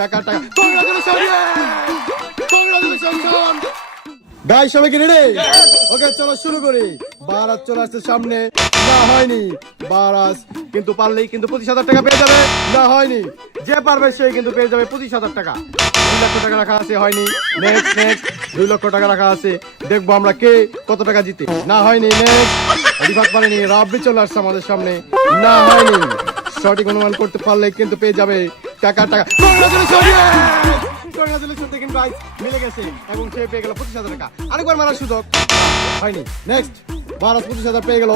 টাকা টাকা কংগ্রাচুলেশন সবাই কি রেডি ওকে চলো শুরু করি। বারাত চলে আসছে সামনে। না হয়নি। বারাস কিন্তু পারলেই কিন্তু পঁচিশ হাজার টাকা পেয়ে যাবে। না হয়নি। যে পারবে সে কিন্তু পেয়ে যাবে পঁচিশ হাজার টাকা। দুই লক্ষ টাকা রাখা আছে হয়নি। নেক্সট নেক্সট দুই লক্ষ টাকা রাখা আছে। দেখব আমরা কে কত টাকা জিতে। না হয়নি নেক্সট রিফাত পারেনি রাব্বি চলে আসছে আমাদের সামনে। না হয়নি। সঠিক অনুমান করতে পারলে কিন্তু পেয়ে যাবে। টাকা টাকা! কংগ্রাচুলেশন দেখেন ভাই, মিলে গেছে এবং সে পেয়ে গেল পঁচিশ হাজার টাকা। আরেকবার মারার সুযোগ হয়নি। নেক্সট বারো পঁচিশ হাজার পেয়ে গেল।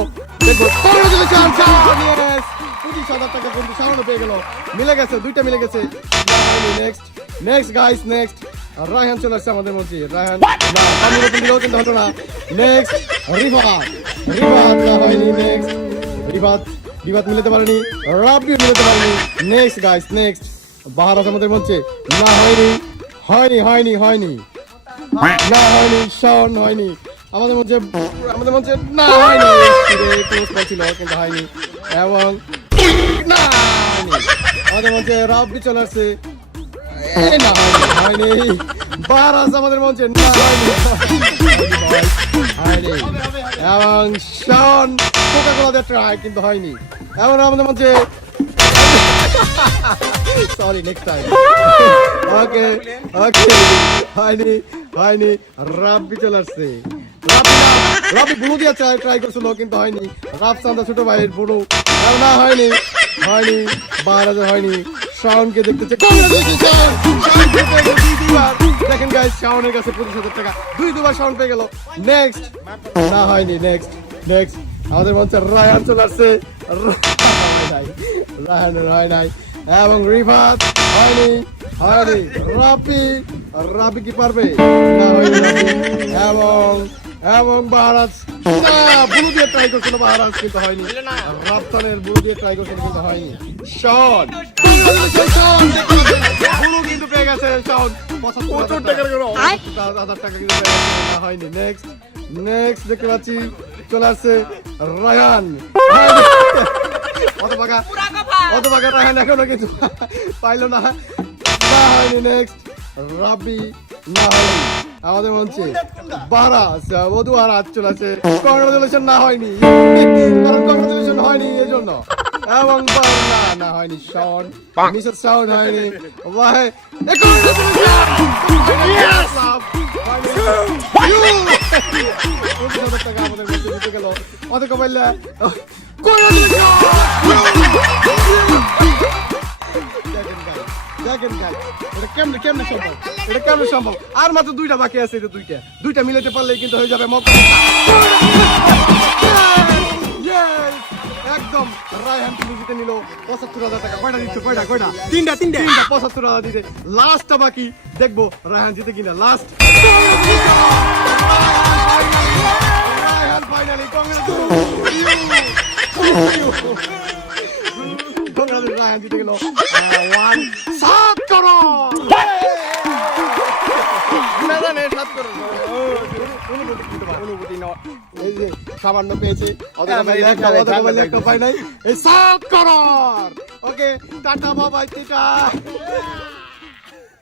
পঁচিশ হাজার টাকা কিন্তু সামান্য পেয়ে গেল। মিলে গেছে, দুইটা মিলে গেছে। Next next guys next Raihan চলে আসছে আমাদের মধ্যে। রায়হান, না কিন্তু হলো না। নেক্সট রিভাত রিভাত না হয়নি নেক্সট রিভাত রিভাত মিলাতে পারেনি রাবিও মিলাতে পারেনি। নেক্সট গাইস নেক্সট বাহারাত আমাদের মধ্যে না হয়নি হয়নি হয়নি হয়নি। না হয়নি, শন, হয়নি। আমাদের মধ্যে আমাদের মধ্যে না হয়নি। ছিল কিন্তু হয়নি। এবং না আমাদের মধ্যে রাব্বি চলে আসছে। না হয়নি হয়নি। বারাস আমাদের মধ্যে না হয়নি হয়নি এবং শন কোকা কোলা ট্রাই কিন্তু হয়নি। এবং আমাদের মধ্যে sorry next time okay okay হয়নি হয়নি রাব্বি চলে আসছে। রাব্বি বুড়ো দিয়ে ট্রাই করছিল কিন্তু হয়নি। রাব চান্দা ছোট ভাইয়ের বুড়ো না হয়নি হয়নি বার হাজার হয়নি। শাওনকে দেখতে চাই। Congratulations! শাওন পেয়ে গেল দুই দুবার। দেখেন গাইস শাওনের কাছে পঁচিশ হাজার টাকা। দুই দুবার শাওন পেয়ে গেল। নেক্সট না হয়নি নেক্সট নেক্সট আমাদের মঞ্চে রায়ান চলে আসছে। রা- হয় নাই। এবং রিফাত হয়নি হয়নি রাপি রাপি কি পারবে? না হয়নি রাপি। এবং এবং বাহারাজ না বুলু দিয়ে ট্রাই করছিল কিন্তু হয়নি। রাপ্তানের বুলু দিয়ে ট্রাই করছিল কিন্তু হয়নি। শট বুলু কিন্তু পেয়ে গেছে শট পঁচাত্তর টাকার হাজার টাকা কিন্তু হয়নি। নেক্সট নেক্সট দেখতে পাচ্ছি চলে আসছে রায়ান। অত পাকা অত পাকা রায়ান এখনও কিন্তু পাইলো না না হয়নি নেক্সট রাবি না হয়নি। আমাদের মঞ্চে বারাস বধু আর হাত চলে আছে। কংগ্রেচুলেশন না হয়নি। কারণ কংগ্রেচুলেশন হয়নি এই জন্য এবং না না হয়নি শাওন মিসেস শাওন হয়নি। ভাই এ দেখেন গাই এটা কেমনে আর মাত্র দুইটা বাকি আছে দুইটা দুইটা মিলাতে পারলেই কিন্তু হয়ে যাবে একদম রায়হান তুমি জিতে নিল পঁচাত্তর হাজার টাকা কয়টা দিচ্ছ কয়টা কয়টা তিনটা তিনটা তিনটা পঁচাত্তর হাজার দিতে লাস্টটা বাকি দেখব রায়হান জিতে কিনা লাস্ট রায়হান কংগ্রেচুলেশন রায়হান জিতে গেল ওয়ান সাত করো সামান্য পেয়েছি পাই নাই। এই সাত করোর ওকে, টাটা, বাবাই, টিটা।